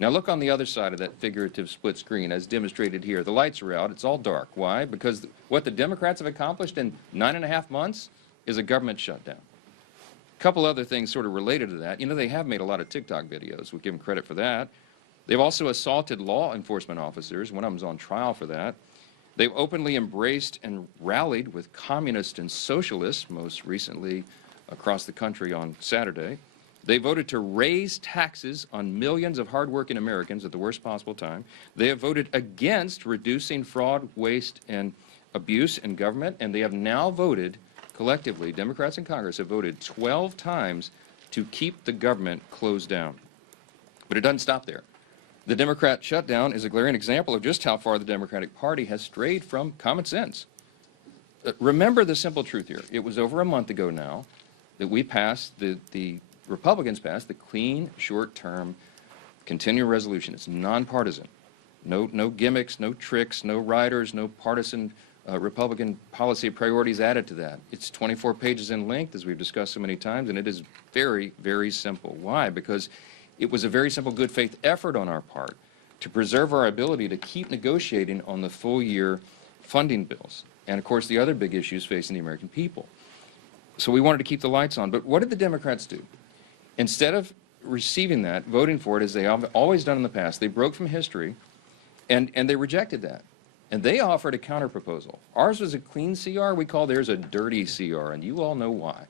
Now look on the other side of that figurative split screen as demonstrated here. The lights are out. It's all dark. Why? Because what the Democrats have accomplished in 9.5 months is a government shutdown. A couple other things sort of related to that. You know, they have made a lot of TikTok videos. We give them credit for that. They've also assaulted law enforcement officers. One of them's on trial for that. They've openly embraced and rallied with communists and socialists, most recently across the country on Saturday. They voted to raise taxes on millions of hardworking Americans at the worst possible time. They have voted against reducing fraud, waste, and abuse in government, and they have now voted, collectively, Democrats in Congress have voted 12 times to keep the government closed down. But it doesn't stop there. The Democrat shutdown is a glaring example of just how far the Democratic Party has strayed from common sense. Remember the simple truth here. It was over a month ago now that we passed, the Republicans passed the clean, short-term, continuing resolution. It's nonpartisan. No gimmicks, no tricks, no riders, no partisan Republican policy priorities added to that. It's 24 pages in length, as we've discussed so many times, and it is very, very simple. Why? Because it was a very simple good faith effort on our part to preserve our ability to keep negotiating on the full-year funding bills and, of course, the other big issues facing the American people. So we wanted to keep the lights on. But what did the Democrats do? Instead of receiving that, voting for it, as they have always done in the past, they broke from history, and they rejected that. And they offered a counterproposal. Ours was a clean CR. We call theirs a dirty CR, and you all know why.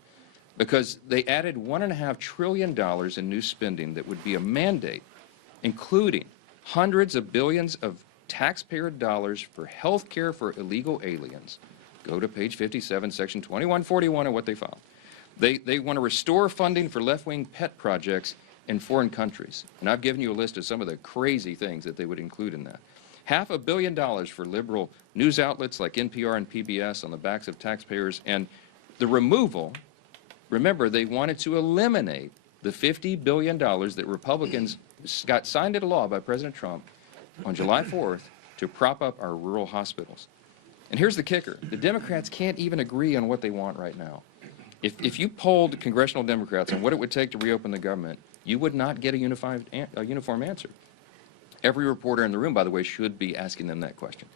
Because they added $1.5 trillion in new spending that would be a mandate, including hundreds of billions of taxpayer dollars for health care for illegal aliens. Go to page 57, section 2141 of what they filed. They want to restore funding for left-wing pet projects in foreign countries. And I've given you a list of some of the crazy things that they would include in that. $500 million for liberal news outlets like NPR and PBS on the backs of taxpayers, and the removal. Remember, they wanted to eliminate the $50 billion that Republicans got signed into law by President Trump on July 4th to prop up our rural hospitals. And here's the kicker. The Democrats can't even agree on what they want right now. If you polled congressional Democrats on what it would take to reopen the government, you would not get a uniform answer. Every reporter in the room, by the way, should be asking them that question.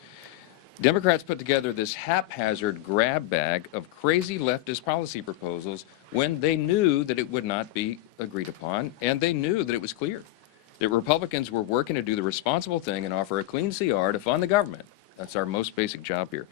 Democrats put together this haphazard grab bag of crazy leftist policy proposals when they knew that it would not be agreed upon, and they knew that it was clear that Republicans were working to do the responsible thing and offer a clean CR to fund the government. That's our most basic job here.